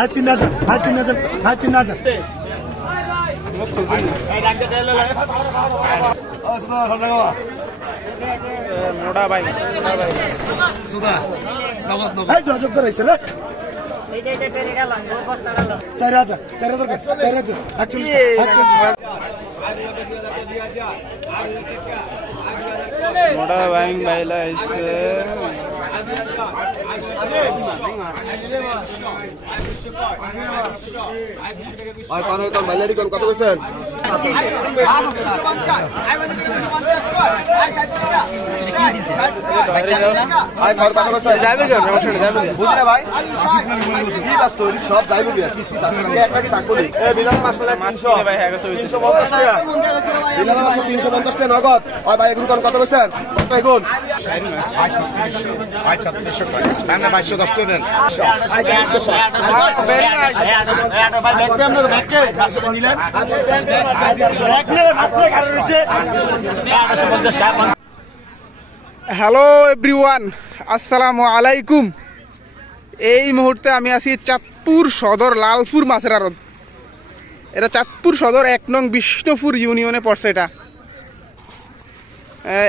3000 3000 মোটা ভাই সুদা নগদ নগদ এই যোগাযোগ করাইছে রে এই যে পেরে গেল 4000 মোটা ভাই বাইলা আইছে আর পানো তো মাইলারি কোন কত কইছেন আই ঘর কত কইছেন যাবে কেন সমস্যা নেই যাবে বুঝলে ভাই কি বাস তো সব যাইবে কি কিছু তাকে একটা কি থাকবো নি এ বিলাল মাসলে 300 ভাই হ্যাঁ 350 টাকা বিলাল মাসলে 350 টাকা নগদ আর ভাই এগুন কত কইছেন কত এগুন 3600 টাকা দামে 2210 টাকা দেন ভেরি নাইস হ্যালো এভরিওয়ান, আসসালামু আলাইকুম। এই মুহূর্তে আমি আছি চাঁদপুর সদর লালপুর মাছের আড়ত। এটা চাঁদপুর সদর 1 নং বিষ্ণুপুর ইউনিয়নে পড়ছে। এটা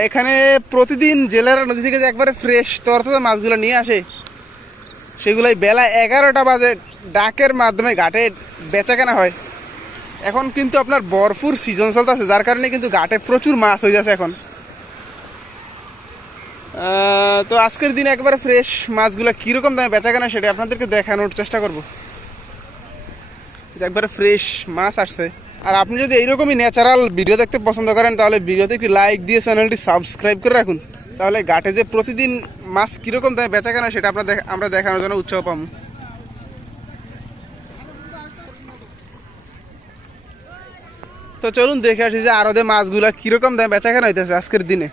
এখানে প্রতিদিন জেলার নদী থেকে যে একবারে ফ্রেশ তরতাজা মাছগুলো নিয়ে আসে, সেগুলাই বেলা 11টা বাজে ডাকের মাধ্যমে ঘাটে বেচাকেনা হয়। এখন কিন্তু আপনার ভরপুর সিজন চলতেছে, যার কারণে কিন্তু ঘাটে প্রচুর মাছ হয়ে যাচ্ছে এখন। তো আজকের দিনে একবারে ফ্রেশ মাছগুলো কীরকম দামে বেচাকেনা সেটা আপনাদেরকে দেখানোর চেষ্টা করব। একবারে ফ্রেশ মাছ আসছে। আর আপনি যদি এইরকমই ন্যাচারাল ভিডিও দেখতে পছন্দ করেন, তাহলে ভিডিওতে একটি লাইক দিয়ে চ্যানেলটি সাবস্ক্রাইব করে রাখুন। তাহলে ঘাটে যে প্রতিদিন মাছ কীরকম দামে বেচাকেনা সেটা আমরা দেখানোর জন্য উৎসাহ পাবো। তো চলুন দেখে আসি যে আরো মাছগুলা কিরকম দামে বেচাকেনা হইতেছে আজকের দিনে।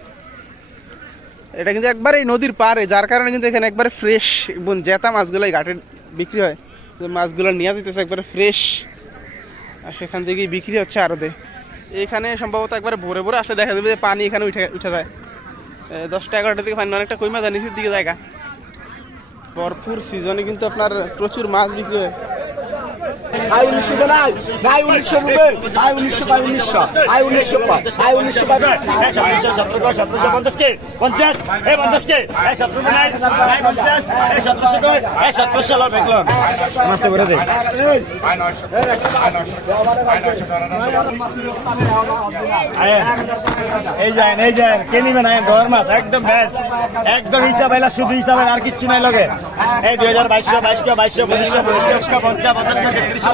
এটা কিন্তু একবারে নদীর পারে, যার কারণে কিন্তু এখানে একবারে ফ্রেশ এবং জেতা মাছগুলাই ঘাটে বিক্রি হয়। মাছগুলো নিয়ে যেতেছে একবারে ফ্রেশ, আর সেখান থেকেই বিক্রি হচ্ছে আরতে। এখানে সম্ভবত একবারে ভোরে ভোরে আসলে দেখা যাবে যে পানি এখানে উঠে যায়। 10টা 11টা থেকে পানি অনেকটা কমে যায়, নিচের দিকে জায়গা। ভরপুর সিজনে কিন্তু আপনার প্রচুর মাছ বিক্রি হয়। আই 1900 বানাই ভাই 1900 রুপে আই 1900 ভাই 1900 আই 1900 পা আই 1900 ভাই 1750 কে 50 এ 50 কে এই 17 বানাই ভাই 50 এই 1700 কই এই 1700 লাভ দেখলাম মাছটা করে দে এই যায় কে নিবে না ডর মাছ একদম ব্যাড একদম হিসাব আইলা শুধু হিসাব আর কিছু নাই লগে এই 2022 কে 22 কে 25 কে 50 50 কে 350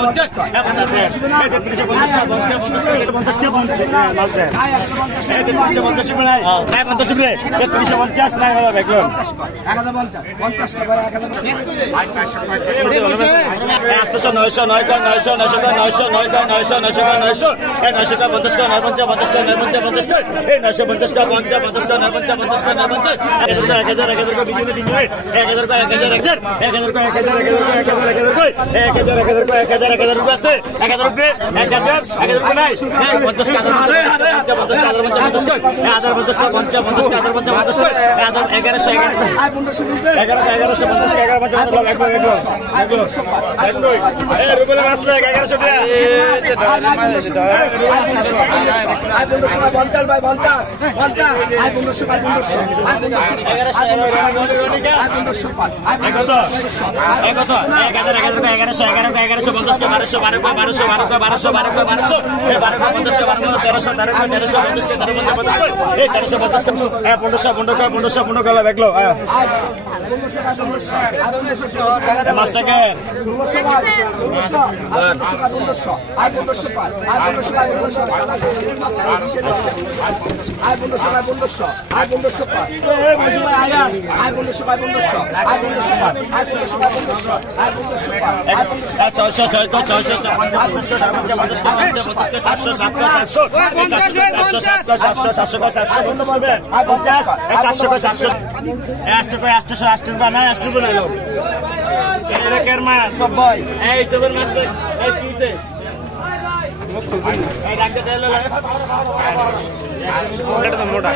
মোটা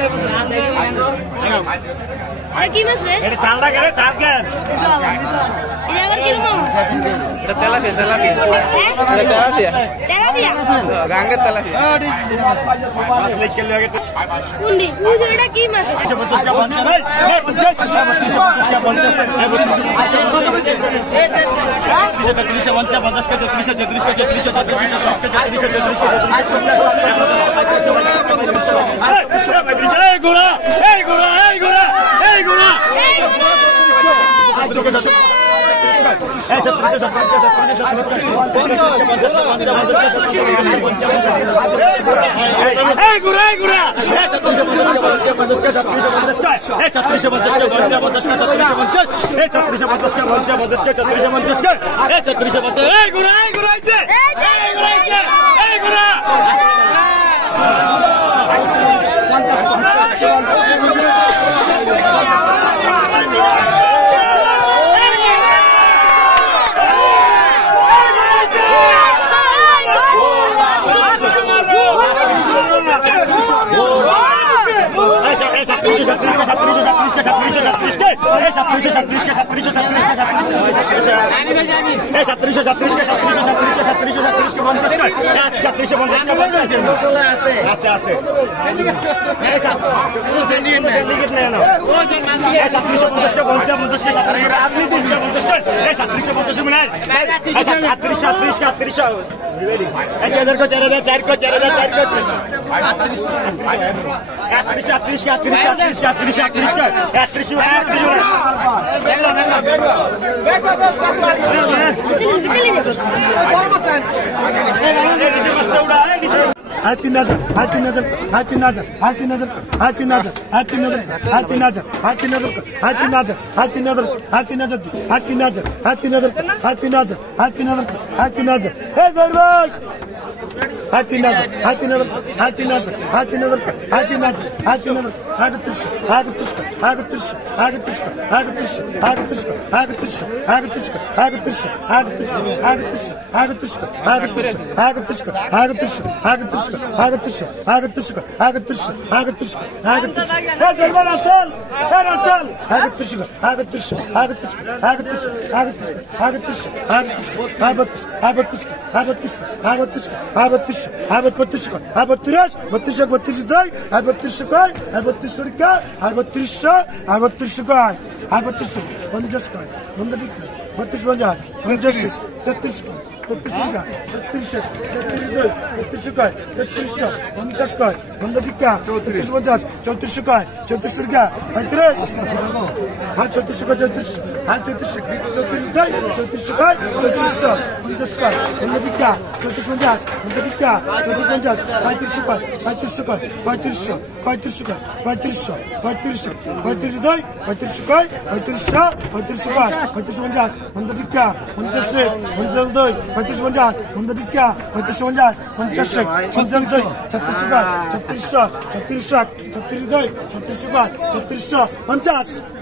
কি মাছ রে? এটা তাল লাগে রে, তাল কেন? এটা আবার কি রকম? এটা তেলাপিয়া তেলাপিয়া তেলাপিয়া তেলাপিয়া। গাঙ্গের তেলাপিয়া মাছ লেকে লাগে। কুন্ডি, কুন্ডি এটা কি মাছ? 150 का 50 ভাই, এই 50 का 50 का 50 এই 50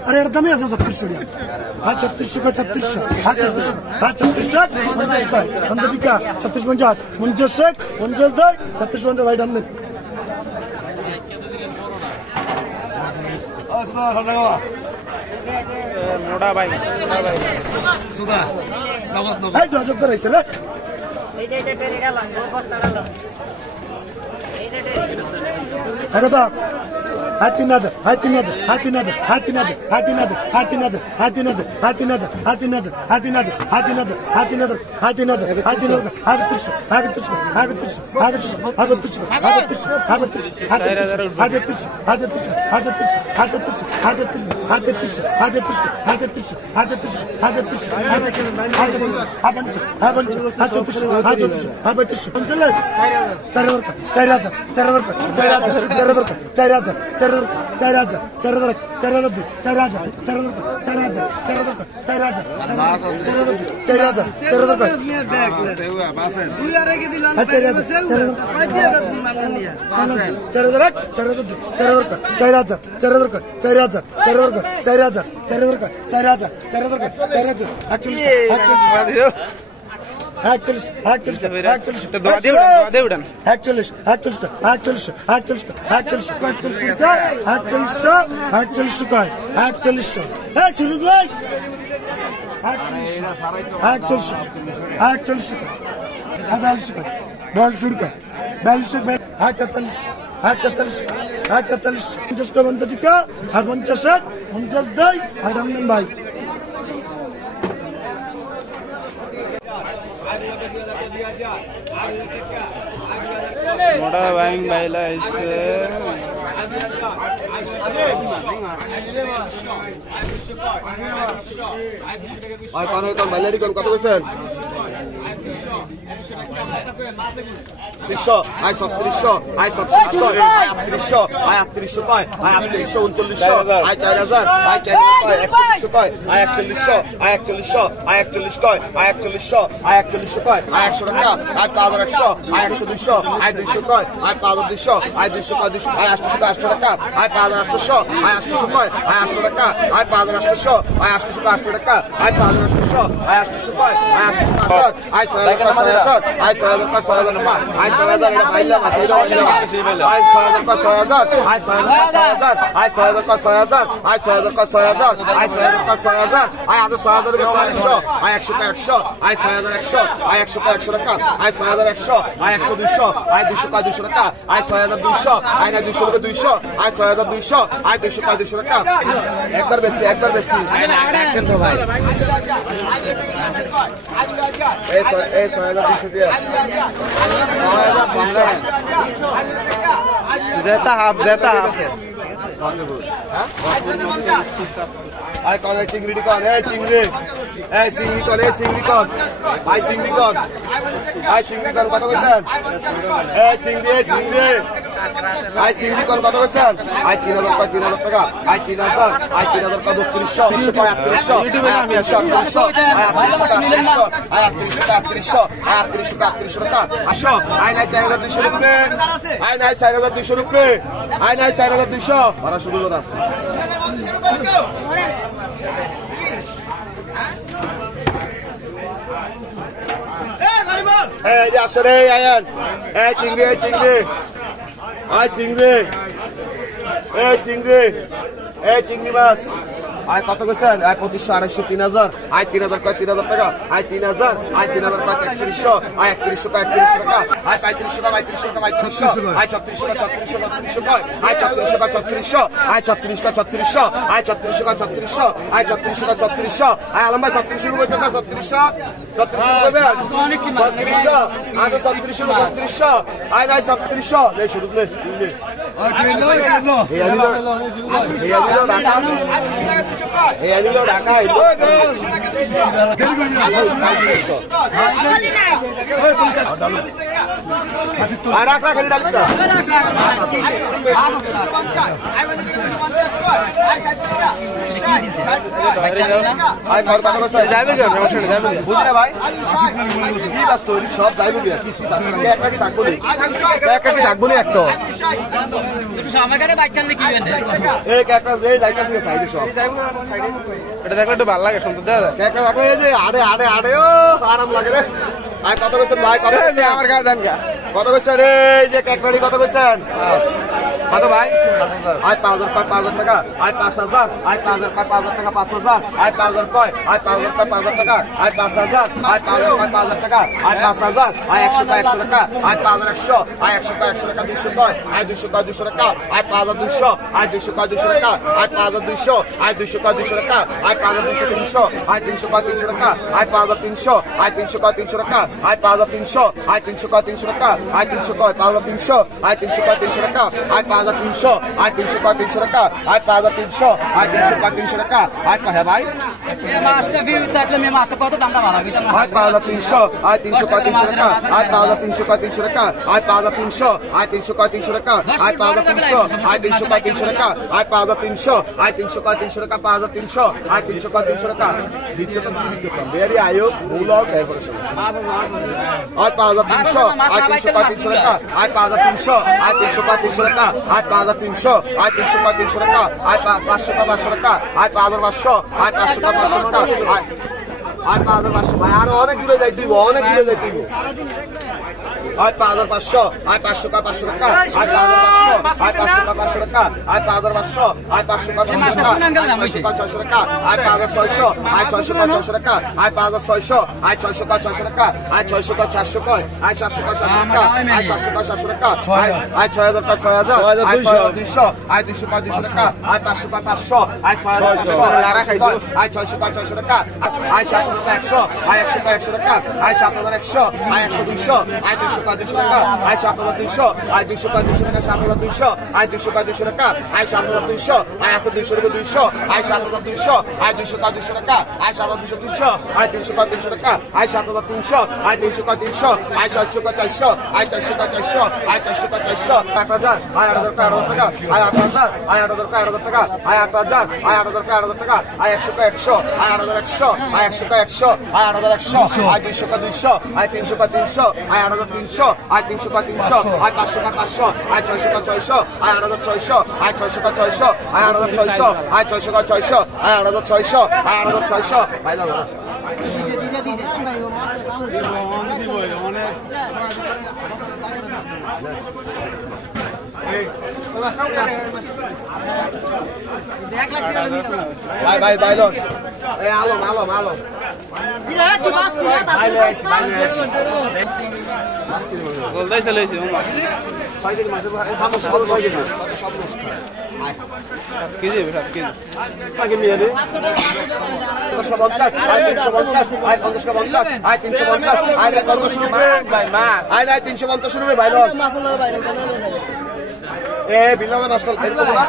अरे यार कमी असं 36 हा 36 का 36 हा 36 हा 36 50 का 50 का 36 50 50 50 दे 36 50 वाइड हमने असला हलावा मोडा भाई सुधा नगद नगद हाय जोजो करायचं रे এইটা টেরিটা লাগবে বস্তাটা দাও এইটা টেরি अरे तो हाथी नजर हाथी नजर हाथी नजर हाथी नजर हाथी नजर हाथी नजर हाथी नजर हाथी नजर हाथी नजर हाथी नजर हाथी नजर हाथी नजर हाथी नजर हाथी नजर हागतिश हागतिश हागतिश हागतिश हागतिश हागतिश हागतिश हागतिश हागतिश हागतिश हागतिश हागतिश हागतिश हागतिश हागतिश हागतिश हागतिश हागतिश हाबंच हाबंच हाचतिश हाचतिश हाबतिश अंतले 4000 41 41 41 দোয়া দিয়ে উঠান 41 41 41 41 41 41 কয় 41 এই শুরু ভাই 41 41 42 কয় বল শুরু কর 42 43 43 43 50 কা 50 কা আর 50 50 দেই আর রমজান ভাই মোটা বাইং বাইলা আইছে আয় পানো কোন বাইলারি কোন কত কইছেন 300 আয় 3700 আয় 3700 আয় 3800 আয় 3800 কয় আয় 3800 3900 আয় 4000 আয় 4000 কয় 4100 কয় আয় 4100 আয় 4100 আয় 41 কয় আয় 4100 আয় 4100 কয় আয় 100 টাকা আয় 5100 আয় 100 200 আয় 200 কয় আয় 5200 আয় 200 কয় 200 আয় 800 টাকা আয় 5800 আয় 800 কয় আয় 800 টাকা আয় 5800 আয় 800 টাকা আয় 5800 আয় 800 কয় আয় 800 আয় 6000 আয় 6000 কয় 6000 টাকা আয় 6000 এটা বাইলা মাছ এটা বাইলা আয় 6000 কয় 6000 আয় 6000 আয় 6000 কয় 6000 আয় 6000 কয় 6000 আয় 6000 কয় 6000 আয় 6000 কয় 6000 আয় 100 কয় 100 আয় 6100 আয় 100 কয় 100 টাকা আয় 6100 আয় 100 200 আয় 200 কয় 200 টাকা আয় 6200 আয় না 200 কয় 200 আয় 6200 আয় 200 কয় 200 টাকা একবার বেশি দেখছেন তো ভাই এই 6200 দিয়ে 6200 জেতা হাফ আয় কল চিংড়ি কল এই চিংড়ি কল আয় চিংড়ি কল কত কইছেন এই চিংড়ি আয় চিংড়ি কল কত কইছেন আয় 3000 টাকা আয় 3000 আয় 3000 কয় 3200 কয় 3800 আয় 3800 টাকা আসো আয় নাই 4200 রুপে আয় নাই 4200 রুপে আয় নাই 4200 ভাড়া শুরু করা এই যে আসরে আয়ান এই চিংড়ি আয় চিংড়ি মাছ আয় কত কইছেন আয় 2500 250 3000 আয় 3000 কয় 3000 টাকা আয় 3000 আয় 3000 কয় 3100 আয় 3100 কয় 3100 টাকা আয় 3500 কয় 3500 আয় 3600 কয় 3600 কয় আয় 3400 কয় 3600 আয় 34 কয় 3600 আয় 3400 কয় 3600 আয় 3400 কয় 3600 আয় আলম ভাই 3600 কয় টাকা 3600 কইবে 3600 আয় 3600 আয় নাই 3600 এই শুরু নে সব যাইবে একাকি থাকবো থাকবো না একটা এটা দেখলে একটু ভালো লাগে সুন্দর আড়ে আরাম লাগে রে কত কইছেন ভাই আমার গায়ে দেন কত কইছেন এই যে ক্যাকড়ি কত কইছেন কত ভাই আয় 5000 কয় 5000 টাকা আয় 5000 আয় 5000 কয় 5000 টাকা 5000 আয় 5000 কয় আয় 5000 কয় 5000 টাকা আয় 5000 আয় 5000 কয় 5000 টাকা আয় 5000 আয় 100 কয় 100 টাকা আয় 5100 আয় 100 কয় 100 টাকা 200 কয় আয় 200 কয় 200 টাকা আয় 5200 আয় 200 কয় 200 টাকা আয় 5200 আয় 200 কয় 200 টাকা আয় 5200 300 আয় 300 কয় 300 টাকা আয় 5300 আয় 300 কয় 300 টাকা আয় 5300 আয় 300 কয় 300 টাকা আয় 300 কয় 5300 আয় 300 কয় 300 টাকা আয় 5300 আয় 300 কয় 300 টাকা আয় 5300 আয় 300 কয় 300 টাকা আয় হ্যাঁ ভাই মাছটা ভিউ থাকলে মে মাছটা কত দামটা ভালো হবে আয় 5300 আয় 300 কয় 300 টাকা আয় 5300 কয় 300 টাকা আয় 5300 আয় 300 কয় 300 টাকা আয় 5300 আয় 300 কয় 300 টাকা আয় 5300 আয় 300 কয় 300 টাকা 5300 আয় 300 কয় 300 টাকা দ্বিতীয় তো ভেরি আয়ো মূলক ডেকোরেশন আয় 5300 আয় 300 কয় 300 টাকা আয় 5300 আয় 300 কয় 300 টাকা আয় 5300 আয় 300 কয় 300 টাকা আয় 500 কয় 500 টাকা আয় 5500 আয় 500 কয় 500 টাকা আয় 5500 ভাই আরো অনেক দূরে যাই দিব অনেক দূরে যাই দিব আয় 5500 আয় 500 টাকা 500 টাকা আয় 5500 আয় 500 টাকা 500 টাকা আয় 5500 আয় 500 টাকা 500 টাকা আয় 600 টাকা আয় 5600 আয় 600 টাকা 600 টাকা আয় 5600 আয় 600 টাকা 600 টাকা আয় 600 টাকা 400 কয় আয় 700 টাকা 700 টাকা আয় 700 টাকা 700 টাকা আয় 6000 টাকা 6000 আয় 200 আয় 200 টাকা 200 টাকা আয় 500 টাকা 500 আয় 6000 লারা খাইছো আয় 600 টাকা 600 টাকা আয় 7000 টাকা 100 আয় 100 টাকা 100 টাকা আয় 7100 আয় 100 200 আয় 200 টাকা 200 টাকা আয় 7200 আয় 200 টাকা 200 টাকা 7200 আয় 200 টাকা 200 টাকা আয় 7200 আয় আছে 200 টাকা 200 আয় 7200 আয় 200 টাকা 200 টাকা আয় 7200 300 আয় 300 টাকা 300 টাকা আয় 7300 আয় 300 টাকা 300 আয় 400 টাকা 400 আয় 400 টাকা 400 আয় 400 টাকা 400 8000 আয় 8000 টাকা 8000 টাকা আয় 8000 আয় 8000 টাকা 8000 টাকা আয় 8000 আয় 8000 টাকা 8000 টাকা আয় 100 টাকা 100 আয় 8100 আয় 100 টাকা 100 আয় 8100 আয় 200 টাকা 200 আয় 300 টাকা 300 আয় 8300 আয় 300 টাকা 300 আয় 500 টাকা 500 আয় 600 টাকা 600 আয় 8600 আয় 600 টাকা 600 আয় 8600 আয় 600 টাকা 600 আয় 8600 আয় 8600 ভাই দাও ভাই ভাই ভাই লোক এই আলম আলম আলম বলতেই চলেছি কি যাবে 7 কেজি আগে নিয়ে নে 350 আয় 350 আয় 50 আয় 350 আয় 50 রুপিয়ে ভাই মাছ আয় 350 রুপিয়ে ভাই লোক এ বিলালে মাস্টার এরকম না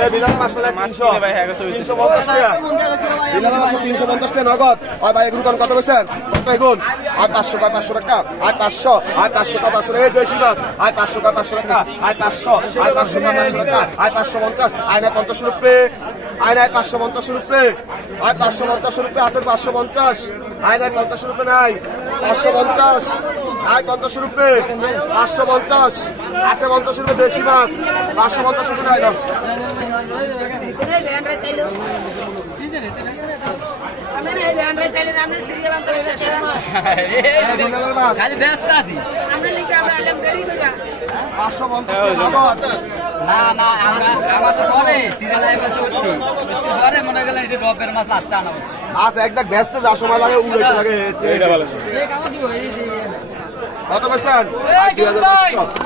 এ বিলালে মাস্টার 300 ভাই হ্যাঁ 350 টাকা বিলালে মাস্টার 350 টাকা নগদ আর ভাই এগুলো কত কইছেন কত এগুন আর 500 টাকা 500 টাকা আর 500 আর 500 টাকা 500 এই দেশি মাছ আর 500 টাকা 500 টাকা আর 500 আর 500 টাকা 500 টাকা আর 550 আয় না 50 রুপিয়ে আয় না 550 রুপিয়ে আর 550 রুপিয়ে আছে 550 আয় না 50 রুপিয়ে নাই 550 আয় 50 রুপিয়ে 550 আছে 50 রুপিয়ে দেশি মাছ 550 রুপিয়ে নাই না খালি ব্যস্ত আছি না না আমার তো বলে পরে মনে গেলে এটা রবের মাছ লাস্টে আনা আচ্ছা একদম ব্যস্ত যা সময় লাগে উড়াইতে লাগে কত কইছেন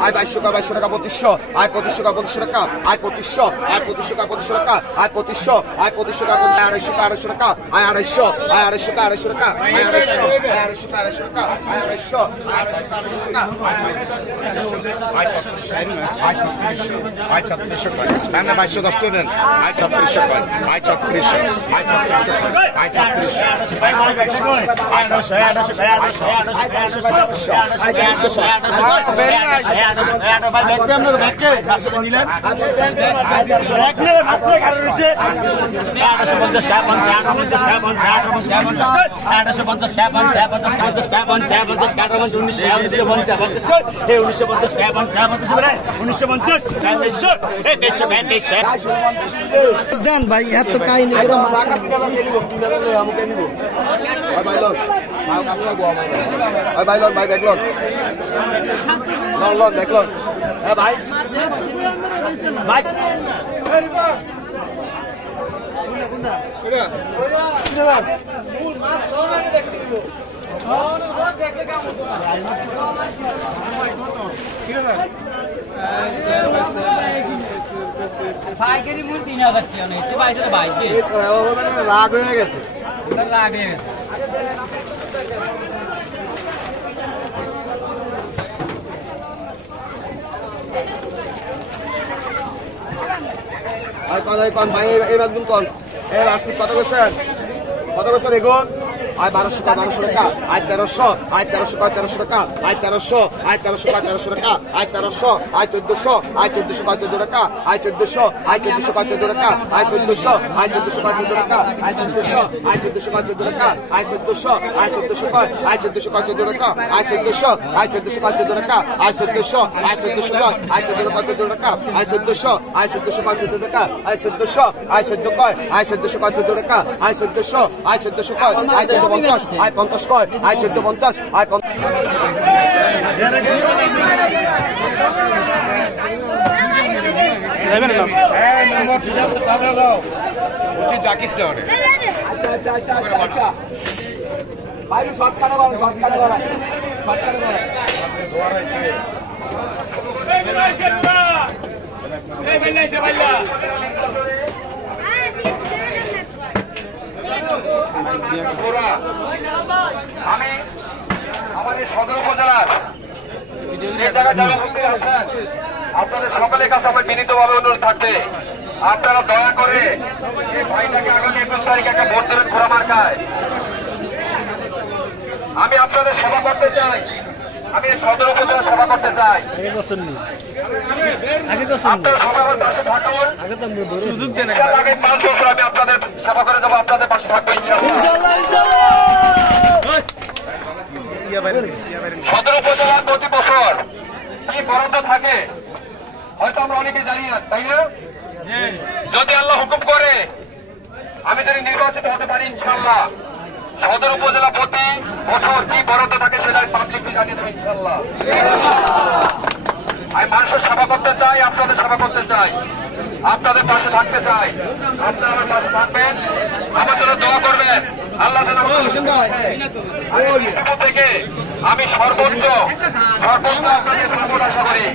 আয় 2500 আয় 2200 টাকা 2500 আয় 2500 টাকা 2500 আয় 2500 টাকা আয় 2500 আয় 2500 টাকা 250 টাকা আয় 250 আয় 250 টাকা আয় 250 টাকা আয় 250 আয় 250 টাকা আয় 250 আয় 3600 কয় তাহলে 2210 টাকা দেন আয় 3600 কয় আয় 3600 আয় 3600 আয় 3600 very nice. দেন ভাই এত কাহিনী ভাই লোক ভাই ব্যাগলক লন ব্যাগলক ভাই ভাই পাইকারি মূল 3000 টাকা নেই তো ভাই সেটা ভাই দে রাগ হয়ে গেছে রাগ হয়ে গেছে কোন ভাই এই বাদ কোন এই লাস্ট কত কইছেন এগুন আয় 1200 টাকা 1200 টাকা আয় 1300 আয় 1300 টাকা 1300 টাকা আয় 1300 আয় 1300 টাকা 1300 টাকা আয় 1300 আয় 1400 আয় 1400 টাকা 14 টাকা আয় 1400 আয় 1400 টাকা 14 টাকা আয় 1400 আয় 1400 টাকা 14 টাকা আয় 1400 আয় 1400 আয় 14 টাকা আয় 1400 আয় 1400 আয় 14 টাকা আয় 1400 আয় 1400 আয় 14 টাকা আয় 1400 আয় 14 টাকা আয় 14 আয় 14 আয় 14 টাকা আয় 14 আয় 14 টাকা আয় 14 আয় 14 টাকা আয় 14 আয় 14 টাকা আয় 14 1450 আয় 50 কয় আয় 1450 আয় 50 যাবেন না আচ্ছা বাইরে শর্টকাটে করো শর্টকাটে করো শর্টকাটে করো আমি আমাদের সদর উপজেলার যে জায়গায় যারা উপস্থিত আছেন আপনাদের সকলের কাছে আমার বিনীতভাবে অনুরোধ থাকবে আপনারা দয়া করে এই ভাইটাকে আগামী 21 তারিখে একটা ভোট দেবেন ঘোড়া মার্কায়। আমি আপনাদের সেবা করতে চাই, আমি সদর উপজেলা সেবা করতে চাই। আপনারা সবাই আমার পাশে থাকুন। আগামী 5 বছর আমি আপনাদের সেবা করে যাবো, আপনাদের পাশে থাকবো ইনশাআল্লাহ। সদর উপজেলার প্রতি বছর কি বরাদ্দ থাকে হয়তো আমরা অনেকে জানি না, তাই না? যদি আল্লাহ হুকুম করে আমি যদি নির্বাচিত হতে পারি ইনশাআল্লাহ সদর উপজেলা প্রতি বছর কি বরাদ্দ থাকে সেটা পাবলিককে জানিয়ে দেবো ইনশাআল্লাহ। আমি মানুষের সেবা করতে চাই, আপনাদের সেবা করতে চাই, আপনাদের পাশে থাকতে চাই। আপনারা আমার পাশে থাকবেন, আমার জন্য দোয়া করবেন। আল্লাহ থেকে আমি সর্বোচ্চ আপনাদের সাপোর্ট আশা করি।